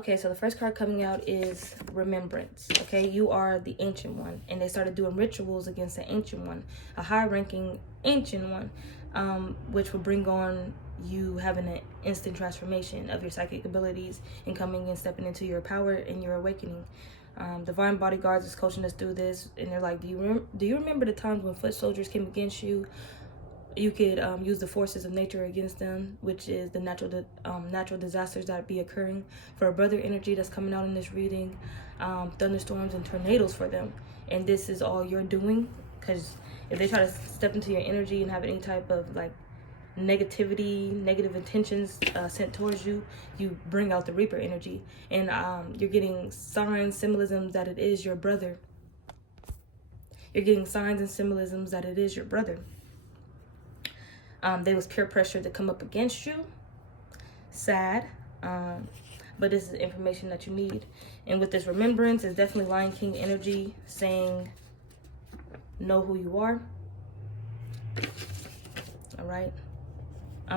Okay, so the first card coming out is Remembrance. Okay, you are the Ancient One, and they started doing rituals against the Ancient One, a high-ranking Ancient One, which will bring on you having an instant transformation of your psychic abilities and coming and stepping into your power and your awakening. Divine bodyguards is coaching us through this, and they're like, do you remember the times when foot soldiers came against you? You could use the forces of nature against them, which is the natural disasters that be occurring. For a brother energy that's coming out in this reading, thunderstorms and tornadoes for them. And this is all you're doing, because if they try to step into your energy and have any type of like negativity, negative intentions sent towards you, you bring out the Reaper energy. And you're getting signs, symbolisms that it is your brother. You're getting signs and symbolisms that it is your brother. There was peer pressure to come up against you. Sad. But this is information that you need. And with this Remembrance, it's definitely Lion King energy saying, know who you are. All right.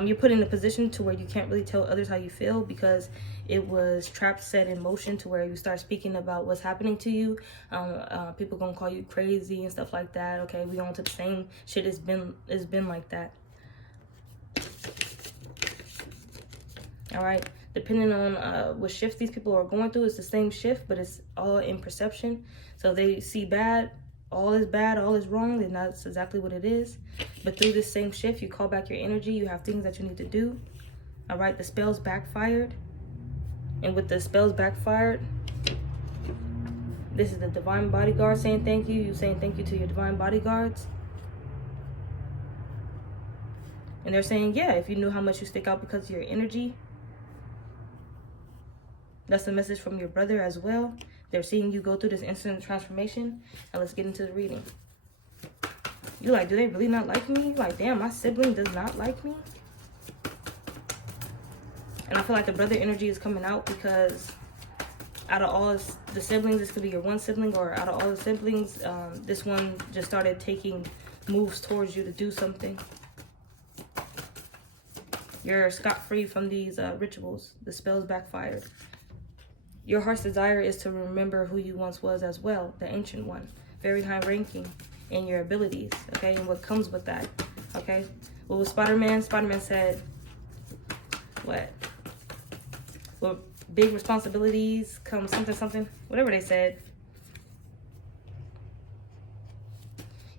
You're put in a position to where you can't really tell others how you feel, because it was trapped, set in motion to where you start speaking about what's happening to you. People gonna call you crazy and stuff like that. Okay, we on to the same shit. It's been like that. All right, depending on what shift these people are going through, it's the same shift, but it's all in perception. So they see bad, all is wrong, and that's exactly what it is. But through this same shift, you call back your energy. You have things that you need to do. All right, the spells backfired. And with the spells backfired, this is the divine bodyguard saying thank you. You saying thank you to your divine bodyguards. And they're saying, yeah, if you knew how much you stick out because of your energy, that's the message from your brother as well. They're seeing you go through this instant transformation. Now let's get into the reading. You're like, do they really not like me? Like, damn, my sibling does not like me. And I feel like the brother energy is coming out because out of all the siblings, this could be your one sibling, or out of all the siblings, this one just started taking moves towards you to do something. You're scot-free from these rituals. The spells backfired. Your heart's desire is to remember who you once was as well, the Ancient One. Very high ranking in your abilities, okay? And what comes with that, okay? What was Spider-Man? Spider-Man said, what? Well, big responsibilities come something, whatever they said.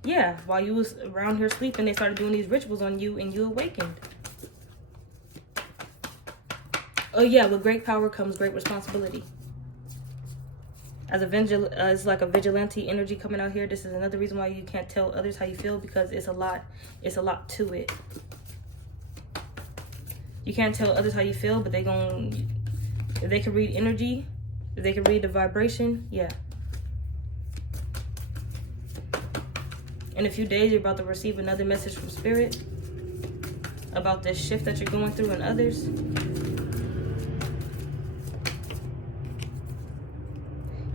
Yeah, while you was around here sleeping, they started doing these rituals on you and you awakened. Oh yeah, with great power comes great responsibility. As it's like a vigilante energy coming out here. This is another reason why you can't tell others how you feel, because it's a lot to it. You can't tell others how you feel, but if they can read energy, if they can read the vibration, yeah. In a few days, you're about to receive another message from Spirit about this shift that you're going through in others.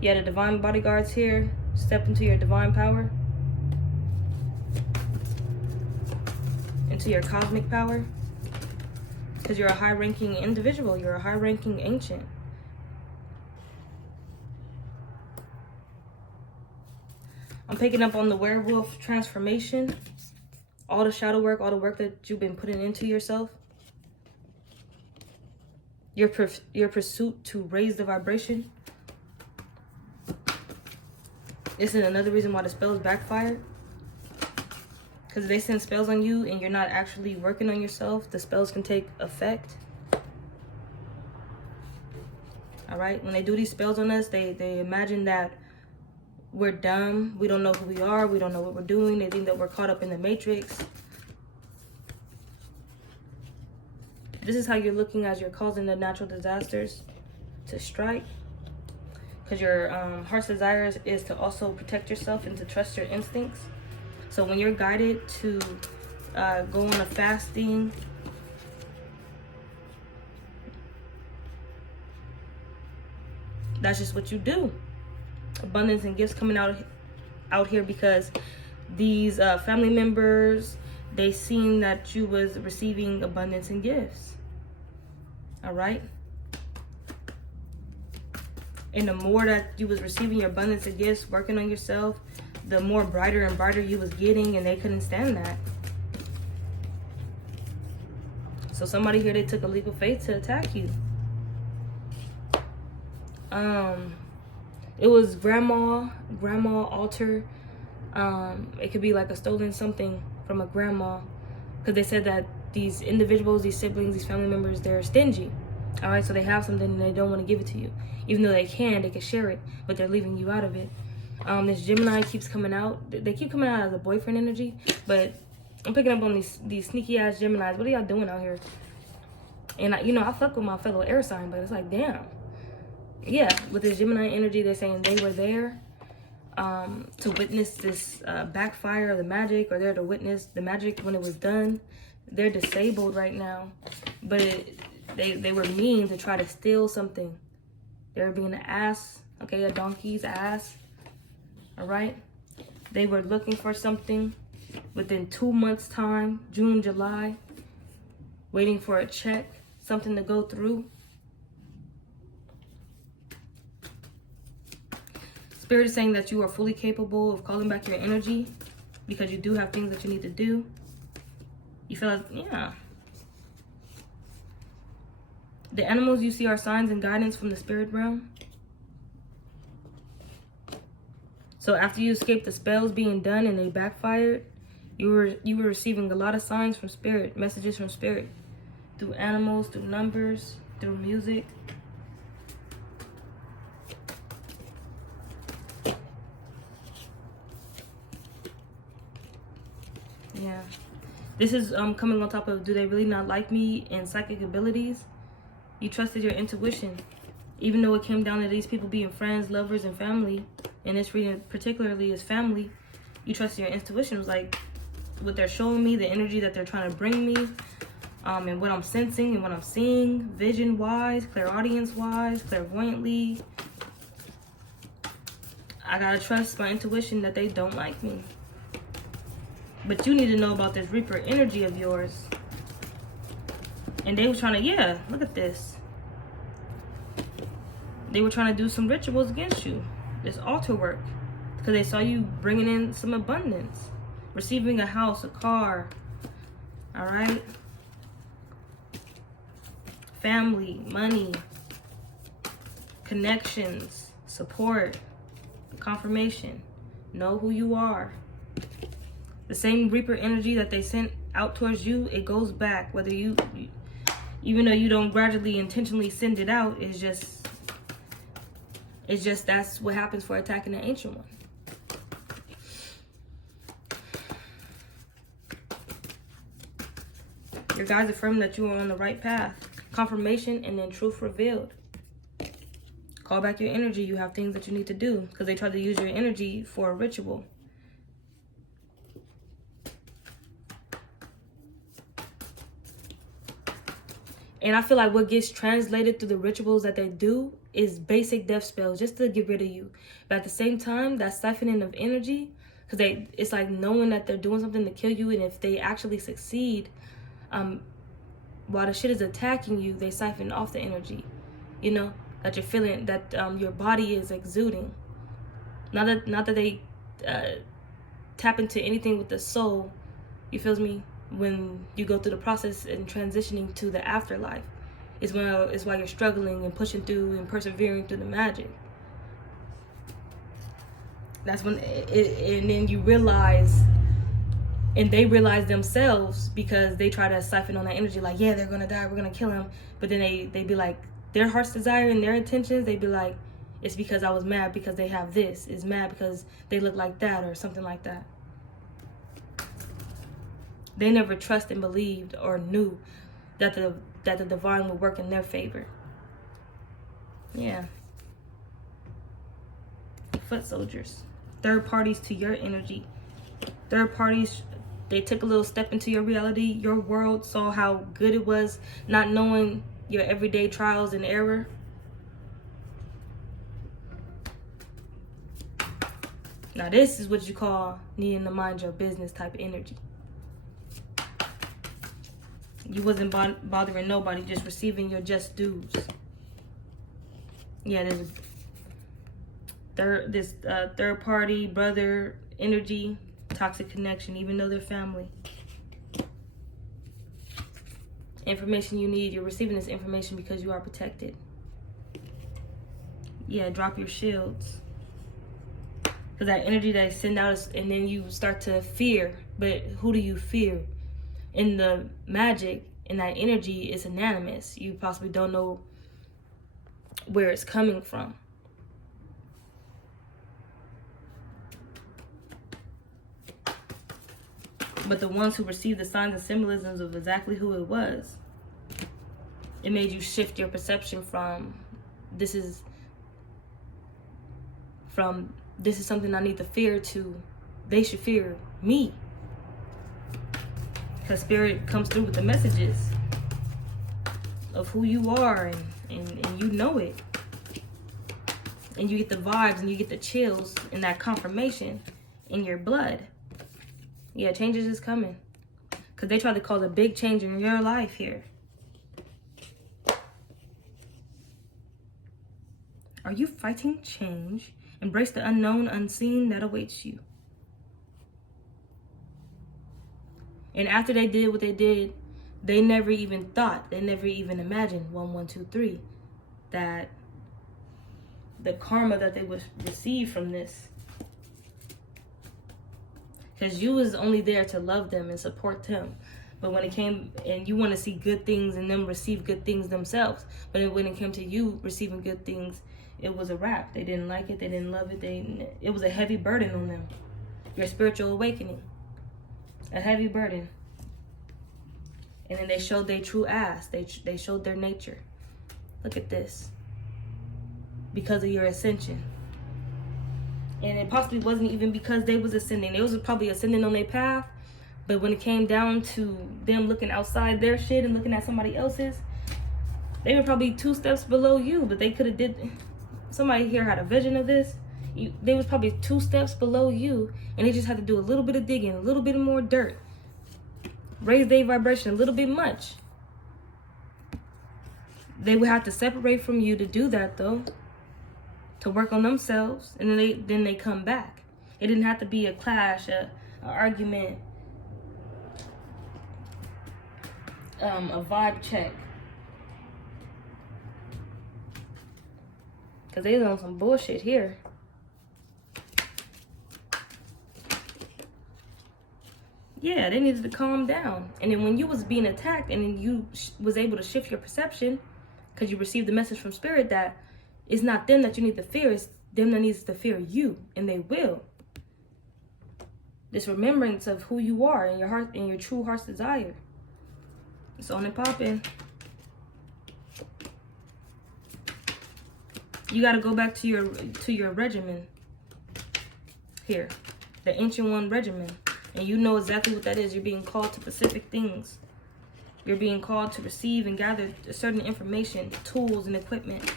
Yeah, the divine bodyguards here. Step into your divine power. Into your cosmic power. Because you're a high-ranking individual. You're a high-ranking ancient. I'm picking up on the werewolf transformation. All the shadow work, all the work that you've been putting into yourself. Your pursuit to raise the vibration. This is another reason why the spells backfired. Because they send spells on you and you're not actually working on yourself, the spells can take effect. All right? When they do these spells on us, they imagine that we're dumb. We don't know who we are. We don't know what we're doing. They think that we're caught up in the matrix. This is how you're looking as you're causing the natural disasters to strike. Because your heart's desire is to also protect yourself and to trust your instincts. So when you're guided to go on a fasting, that's just what you do. Abundance and gifts coming out here because these family members, they seen that you was receiving abundance and gifts. All right. And the more that you was receiving your abundance of gifts, working on yourself, the more brighter and brighter you was getting, and they couldn't stand that. So somebody here, they took a leap of faith to attack you. It was grandma altar. It could be like a stolen something from a grandma, because they said that these individuals, these siblings, these family members, they're stingy. All right, so they have something and they don't want to give it to you, even though they can share it, but they're leaving you out of it. This Gemini keeps coming out. They keep coming out as a boyfriend energy, but I'm picking up on these sneaky ass Geminis. What are y'all doing out here? And I fuck with my fellow air sign, but it's like, damn. Yeah, with this Gemini energy, they're saying they were there to witness this backfire of the magic, or there to witness the magic when it was done. They're disabled right now, but they were mean to try to steal something. They were being an ass, okay, a donkey's ass, all right? They were looking for something within 2 months' time, June, July, waiting for a check, something to go through. Spirit is saying that you are fully capable of calling back your energy, because you do have things that you need to do. You feel like, yeah. The animals you see are signs and guidance from the spirit realm. So after you escaped the spells being done and they backfired, you were receiving a lot of signs from spirit, messages from spirit, through animals, through numbers, through music. Yeah. This is coming on top of, do they really not like me and psychic abilities? You trusted your intuition. Even though it came down to these people being friends, lovers, and family, and this reading particularly is family, you trusted your intuition. It was like what they're showing me, the energy that they're trying to bring me, and what I'm sensing and what I'm seeing, vision-wise, clairaudience-wise, clairvoyantly. I gotta trust my intuition that they don't like me. But you need to know about this Reaper energy of yours. And they were trying to, yeah, look at this. They were trying to do some rituals against you. This altar work. Because they saw you bringing in some abundance. Receiving a house, a car. Alright? Family, money. Connections. Support. Confirmation. Know who you are. The same Reaper energy that they sent out towards you, it goes back. Whether you even though you don't gradually, intentionally send it out, it's just that's what happens for attacking the Ancient One. Your guides affirm that you are on the right path. Confirmation and then truth revealed. Call back your energy. You have things that you need to do, because they tried to use your energy for a ritual. And I feel like what gets translated through the rituals that they do is basic death spells, just to get rid of you. But at the same time, that siphoning of energy, because it's like knowing that they're doing something to kill you, and if they actually succeed, while the shit is attacking you, they siphon off the energy, that you're feeling, that your body is exuding. Not that they tap into anything with the soul, you feel me? When you go through the process and transitioning to the afterlife, is why you're struggling and pushing through and persevering through the magic. That's when and then you realize, and they realize themselves, because they try to siphon on that energy, like, yeah, they're gonna die, we're gonna kill him, but then they be like, their heart's desire and their intentions, they be like, it's because I was mad because they have this, it's mad because they look like that, or something like that. They never trusted and believed or knew that the divine would work in their favor. Yeah. Foot soldiers. Third parties to your energy. Third parties, they took a little step into your reality, your world, saw how good it was, not knowing your everyday trials and error. Now this is what you call needing to mind your business type of energy. You wasn't bothering nobody, just receiving your just dues. Yeah, third party, brother, energy, toxic connection, even though they're family. Information you need. You're receiving this information because you are protected. Yeah, drop your shields. Because that energy that I send out is, and then you start to fear. But who do you fear? In the magic, in that energy, is anonymous. You possibly don't know where it's coming from. But the ones who received the signs and symbolisms of exactly who it was, it made you shift your perception from this is something I need to fear to they should fear me. Because spirit comes through with the messages of who you are, and you know it. And you get the vibes and you get the chills and that confirmation in your blood. Yeah, changes is coming. Because they try to cause a big change in your life here. Are you fighting change? Embrace the unknown, unseen that awaits you. And after they did what they did, they never even thought, they never even imagined 1123 that the karma that they would receive from this. Because you was only there to love them and support them. But when it came, and you want to see good things and them receive good things themselves. But when it came to you receiving good things, it was a wrap. They didn't like it. They didn't love it. It was a heavy burden on them. Your spiritual awakening. A heavy burden. And then they showed their true ass. They showed their nature. Look at this. Because of your ascension. And it possibly wasn't even because they was ascending. They was probably ascending on their path. But when it came down to them looking outside their shit and looking at somebody else's, they were probably 2 steps below you. But they could have did... Somebody here had a vision of this. They was probably 2 steps below you. And they just had to do a little bit of digging, a little bit more dirt. Raise their vibration a little bit much. They would have to separate from you to do that, though. To work on themselves, and then they come back. It didn't have to be a clash, an argument, a vibe check. Because they was on some bullshit here. Yeah, they needed to calm down. And then when you was being attacked, and then you was able to shift your perception, because you received the message from spirit that it's not them that you need to fear, it's them that needs to fear you, and they will. This remembrance of who you are and your heart and your true heart's desire. It's on and popping. You got to go back to your regimen here, the ancient one regimen, and you know exactly what that is. You're being called to specific things. You're being called to receive and gather certain information, tools, and equipment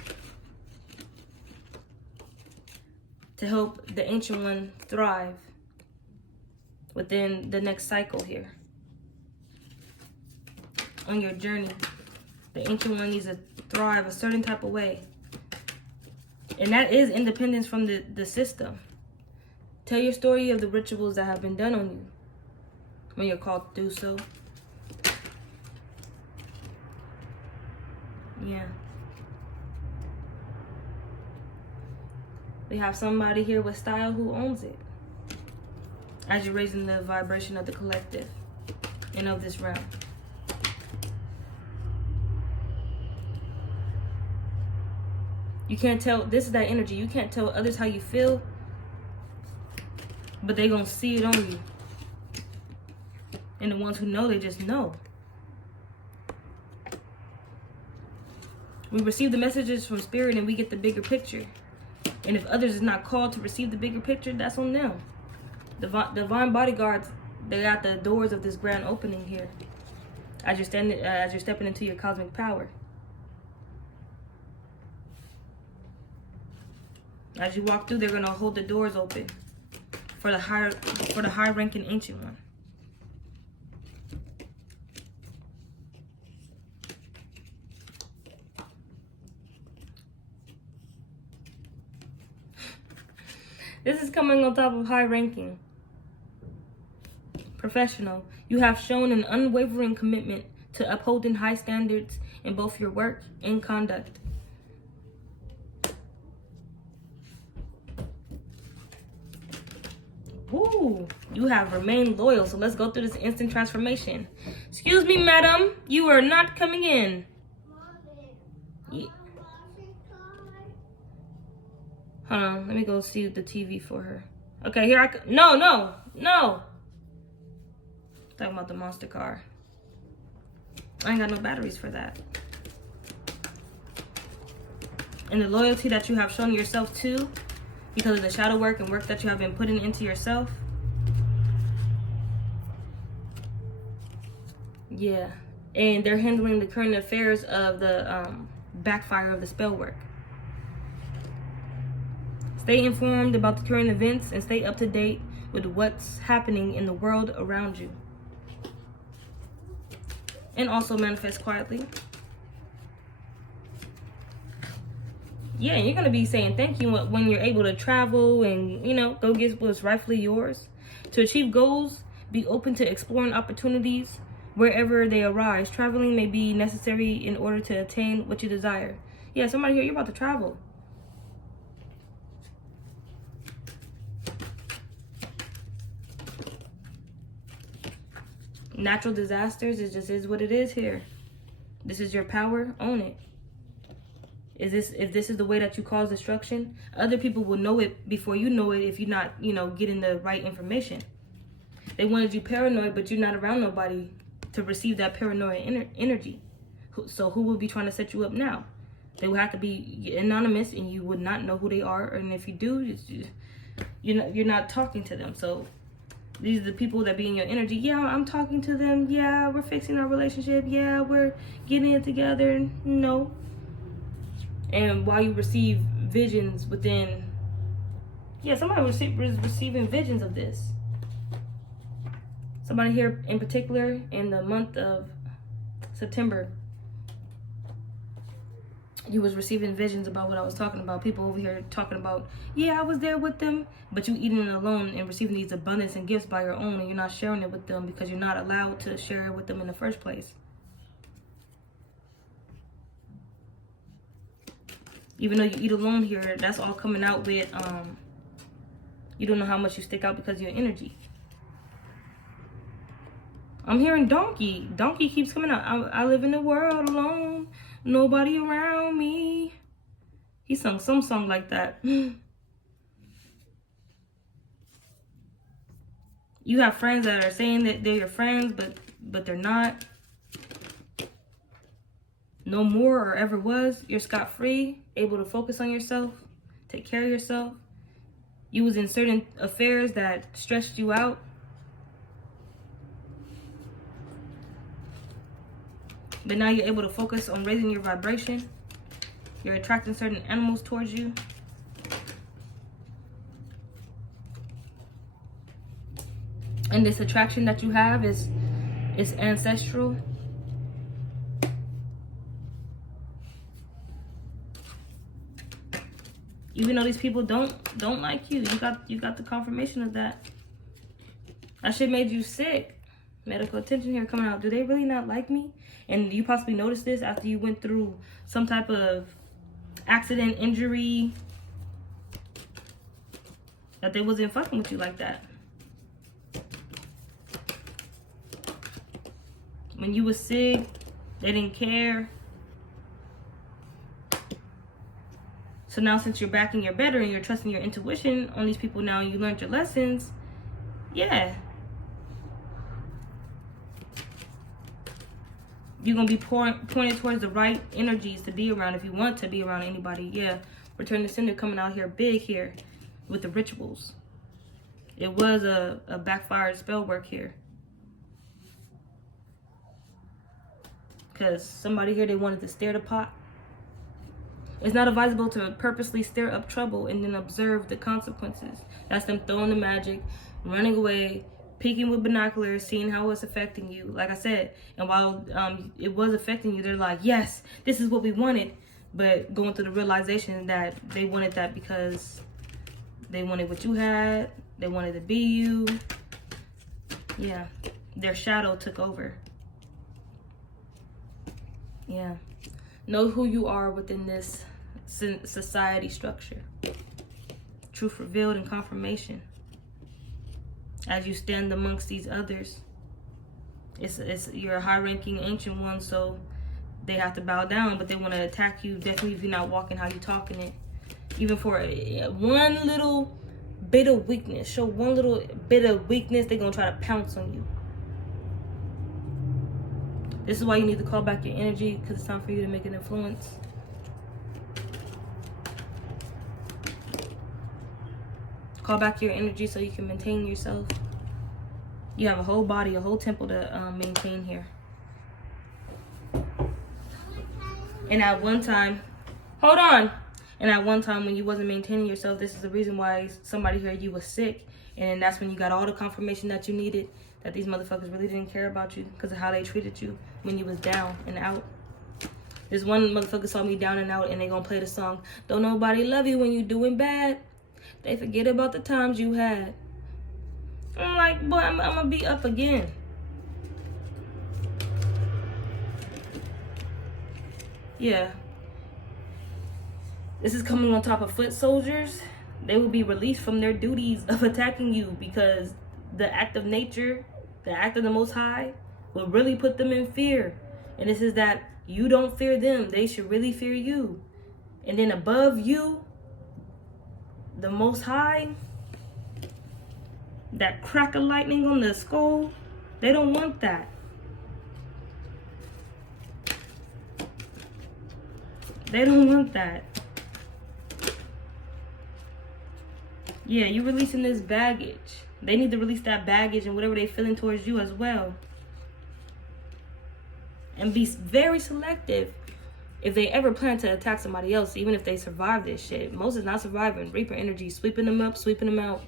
to help the ancient one thrive within the next cycle here. On your journey, the ancient one needs to thrive a certain type of way. And that is independence from the system. Tell your story of the rituals that have been done on you when you're called to do so. Yeah. We have somebody here with style who owns it. As you're raising the vibration of the collective and of this realm. You can't tell, this is that energy. You can't tell others how you feel, but they gonna see it on you. And the ones who know, they just know. We receive the messages from spirit and we get the bigger picture. And if others is not called to receive the bigger picture, that's on them. The divine bodyguards, they got the doors of this grand opening here. As you're stepping into your cosmic power. As you walk through, they're gonna hold the doors open for the high-ranking ancient one. This is coming on top of high ranking. Professional. You have shown an unwavering commitment to upholding high standards in both your work and conduct. Ooh, you have remained loyal. So let's go through this instant transformation. Excuse me, madam. You are not coming in. Yeah. Hold on. Let me go see the TV for her. Okay, here I go. No. Talking about the monster car. I ain't got no batteries for that. And the loyalty that you have shown yourself too, because of the shadow work and work that you have been putting into yourself. Yeah. And they're handling the current affairs of the backfire of the spell work. Stay informed about the current events and stay up to date with what's happening in the world around you. And also manifest quietly. Yeah, you're going to be saying thank you when you're able to travel and, go get what's rightfully yours. To achieve goals, be open to exploring opportunities wherever they arise. Traveling may be necessary in order to attain what you desire. Yeah, somebody here, you're about to travel. Natural disasters, it just is what it is here. This is your power, own it. If this is the way that you cause destruction, other people will know it before you know it if you're not, getting the right information. They wanted you paranoid, but you're not around nobody to receive that paranoid energy. So who will be trying to set you up now? They will have to be anonymous, and you would not know who they are. And if you do, you're not talking to them. So these are the people that be in your energy. Yeah, I'm talking to them. Yeah, we're fixing our relationship. Yeah, we're getting it together. No. And while you receive visions within... Yeah, somebody was receiving visions of this. Somebody here in particular in the month of September, you was receiving visions about what I was talking about. People over here talking about, yeah, I was there with them, but you eating it alone and receiving these abundance and gifts by your own, and you're not sharing it with them because you're not allowed to share it with them in the first place. Even though you eat alone here, that's all coming out with, you don't know how much you stick out because of your energy. I'm hearing donkey. Donkey keeps coming out. I live in the world alone. Nobody around me. He sung some song like that. You have friends that are saying that they're your friends, but they're not. No more or ever was. You're scot-free, able to focus on yourself, take care of yourself. You was in certain affairs that stressed you out. But now you're able to focus on raising your vibration. You're attracting certain animals towards you. And this attraction that you have is ancestral. Even though these people don't like you, you got the confirmation of that. That shit made you sick. Medical attention here coming out. Do they really not like me? And you possibly noticed this after you went through some type of accident, injury, that they wasn't fucking with you like that. When you was sick, they didn't care. So now since you're back and you're better and you're trusting your intuition on these people now and you learned your lessons, yeah. You're going to be pointed towards the right energies to be around if you want to be around anybody. Yeah, Return to Sender coming out here big here with the rituals. It was a backfired spell work here. Because somebody here, they wanted to stir the pot. It's not advisable to purposely stir up trouble and then observe the consequences. That's them throwing the magic, running away, peeking with binoculars, seeing how it's affecting you. Like I said, and while it was affecting you, they're like, yes, this is what we wanted. But going through the realization that they wanted that because They wanted what you had. They wanted to be you. Yeah. Their shadow took over. Yeah. Know who you are within this society structure. Truth revealed and confirmation. As you stand amongst these others. You're a high-ranking ancient one, so they have to bow down, but they want to attack you definitely if you're not walking how you're talking it. Even for one little bit of weakness, show one little bit of weakness, they're going to try to pounce on you. This is why you need to call back your energy, because it's time for you to make an influence. Call back your energy so you can maintain yourself. You have a whole body, a whole temple to maintain here. And at one time, hold on. And at one time when you wasn't maintaining yourself, this is the reason why somebody heard you was sick. And that's when you got all the confirmation that you needed, that these motherfuckers really didn't care about you because of how they treated you when you was down and out. This one motherfucker saw me down and out, and they gonna play the song, "Don't nobody love you when you doing bad. They forget about the times you had." I'm like, boy, I'm gonna be up again. Yeah. This is coming on top of foot soldiers. They will be released from their duties of attacking you because the act of nature, the act of the Most High, will really put them in fear. And this is that you don't fear them. They should really fear you. And then above you, the Most High, that crack of lightning on the skull, they don't want that. They don't want that. Yeah, you're releasing this baggage. They need to release that baggage and whatever they're feeling towards you as well. And be very selective if they ever plan to attack somebody else, even if they survive this shit. Most is not surviving. Reaper energy, sweeping them up, sweeping them out.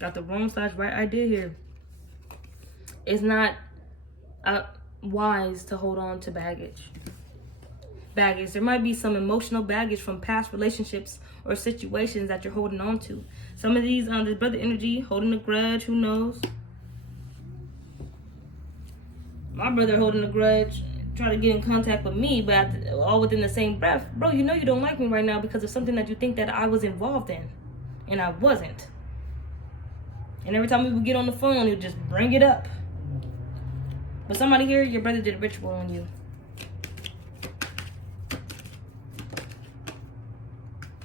Got the wrong/right idea here. It's not wise to hold on to baggage. There might be some emotional baggage from past relationships or situations that you're holding on to. Some of these, this brother energy, holding a grudge, who knows? My brother holding a grudge, trying to get in contact with me, but all within the same breath. Bro, you know you don't like me right now because of something that you think that I was involved in, and I wasn't. And every time we would get on the phone, he would just bring it up. But somebody here, your brother did a ritual on you.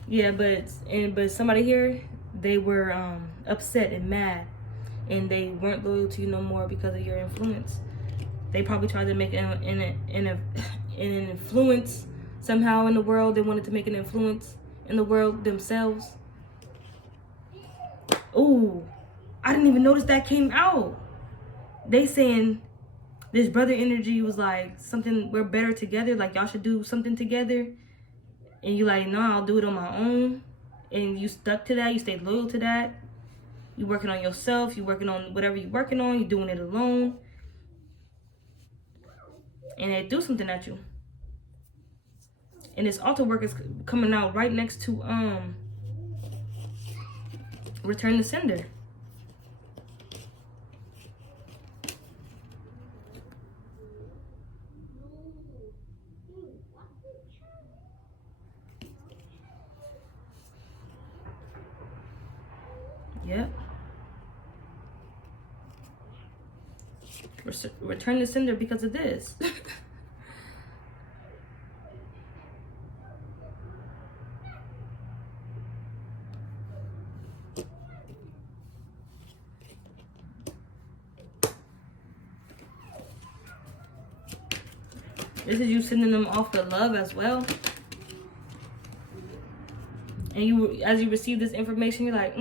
Yeah, but somebody here, they were upset and mad, and they weren't loyal to you no more because of your influence. They probably tried to make an influence somehow in the world. They wanted to make an influence in the world themselves. Ooh, I didn't even notice that came out. They saying this brother energy was like something, we're better together, like y'all should do something together. And you like, no, I'll do it on my own. And you stuck to that, you stayed loyal to that. You working on yourself, you working on whatever you're working on, you're doing it alone. And they do something at you. And this altar work is coming out right next to Return the Sender. Yep. Return the Sender because of this. This is you sending them off with love as well. And you, as you receive this information, you're like,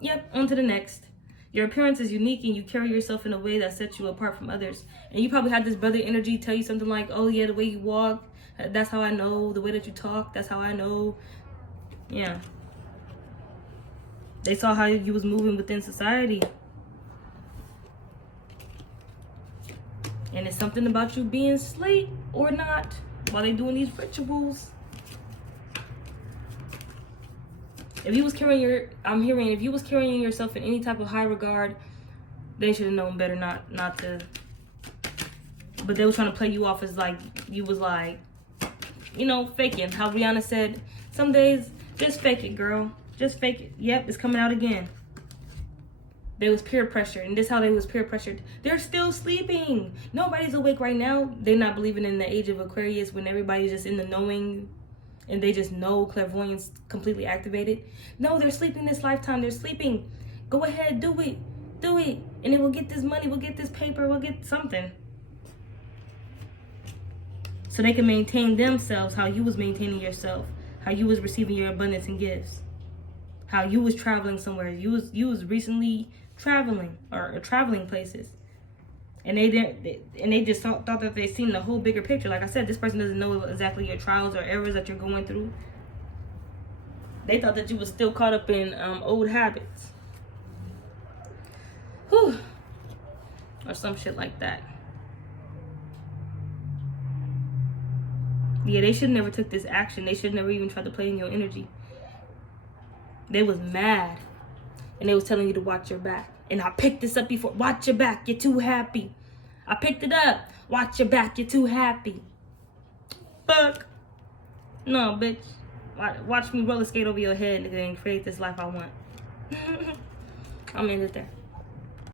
yep, on to the next. Your appearance is unique and you carry yourself in a way that sets you apart from others. And you probably had this brother energy tell you something like, oh yeah, the way you walk, that's how I know. The way that you talk, that's how I know. Yeah. They saw how you was moving within society. And it's something about you being asleep or not while they doing these rituals. If you was carrying if you was carrying yourself in any type of high regard, they should have known better not to. But they were trying to play you off as like you was like, you know, faking. How Rihanna said, some days just fake it, girl. Just fake it. Yep, it's coming out again. They was peer pressured, and this is how they was peer pressured. They're still sleeping. Nobody's awake right now. They're not believing in the age of Aquarius when everybody's just in the knowing, and they just know clairvoyance completely activated. No, they're sleeping this lifetime. They're sleeping. Go ahead, do it, and then we'll get this money. We'll get this paper. We'll get something. So they can maintain themselves how you was maintaining yourself, how you was receiving your abundance and gifts, how you was traveling somewhere. You was recently traveling or traveling places, and they just thought that they seen the whole bigger picture. Like I said, this person doesn't know exactly your trials or errors that you're going through. They thought that you was still caught up in old habits, whew, or some shit like that. Yeah, they should never took this action. They should never even tried to play in your energy. They was mad. And they was telling you to watch your back. And I picked this up before. Watch your back. You're too happy. I picked it up. Watch your back. You're too happy. Fuck. No, bitch. Watch me roller skate over your head, nigga, and create this life I want. I'm in it there.